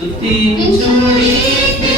Tutti giù di